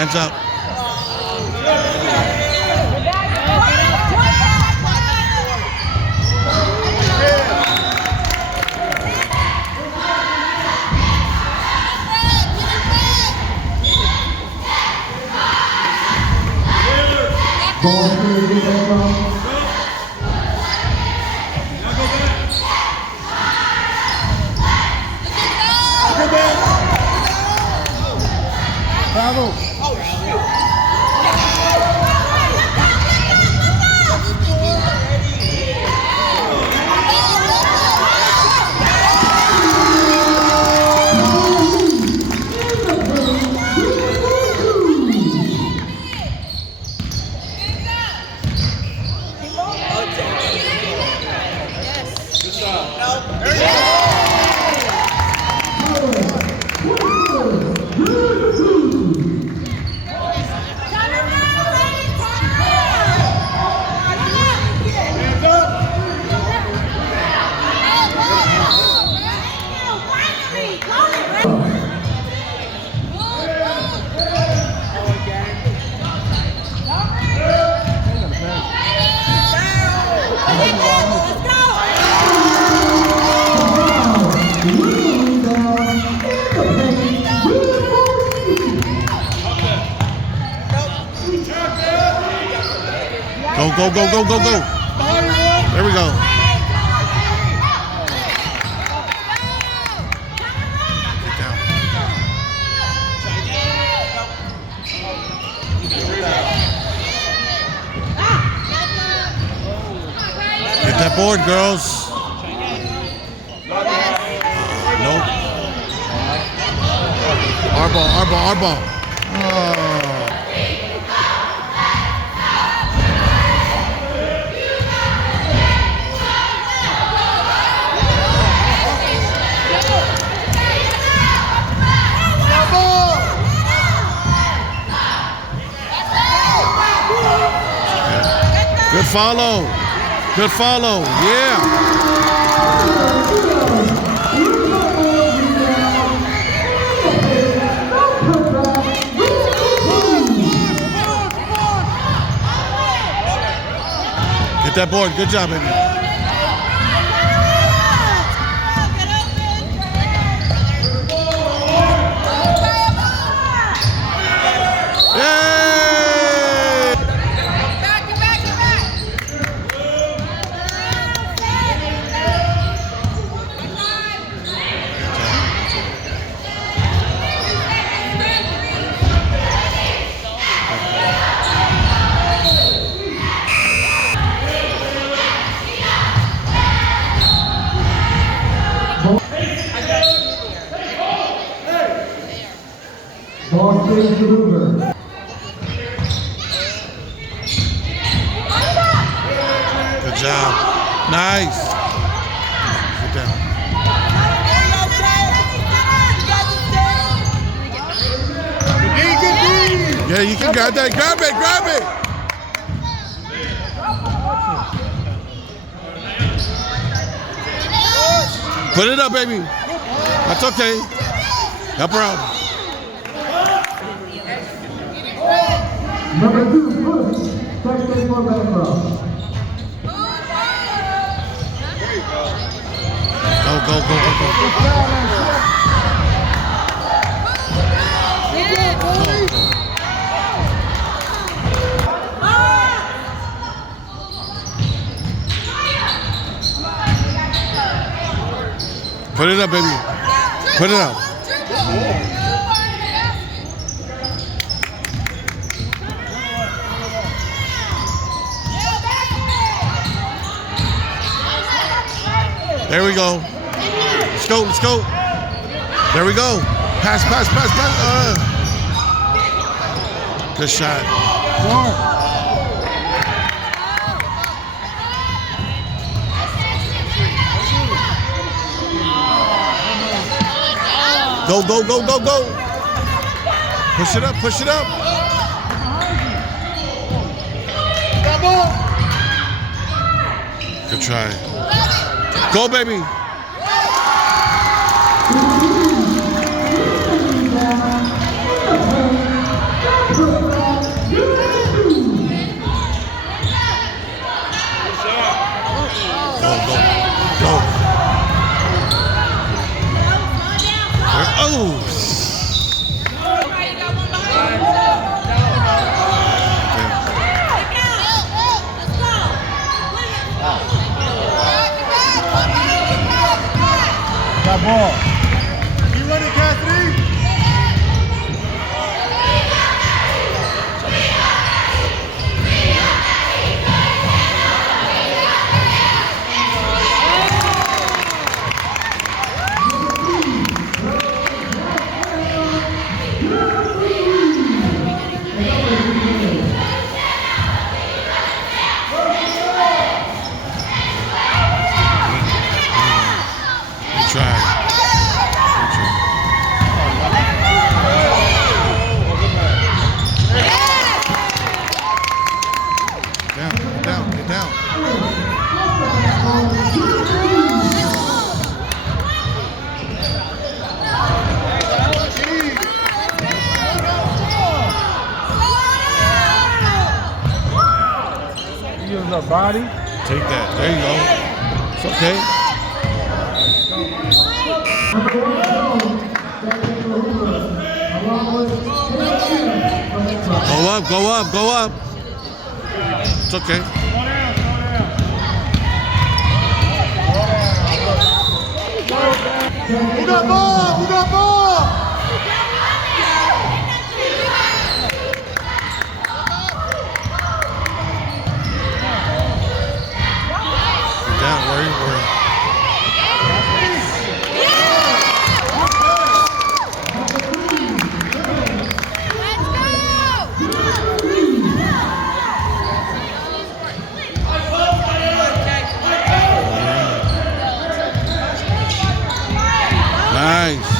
Hands up. Bravo. Go, go, go, go, go, go. There we go. Get down. Get that board, girls. Nope. Our ball, our ball, our ball. Oh. Good follow. Good follow. Yeah. Get that board. Good job, baby. Ball stays to Hoover. Good job. Nice. Sit down. Yeah, you can grab that. Grab it, grab it. Put it up, baby. That's okay. Help her out. Number 2, push. Second base for Bancroft. Go, go, go, go, go. Put it up, baby. Put it up. There we go. Let's go, let's go. There we go. Pass, pass, pass, pass. Good shot. Go, go, go, go, go. Push it up, push it up. Good try. Go, baby. Ooh. Got ball. You ready, Cassidy? Try. Get down. Use her body. Take that. There you go. It's okay. Go up. It's okay. Who got ball? Who got ball? Get down. Worry. Nice.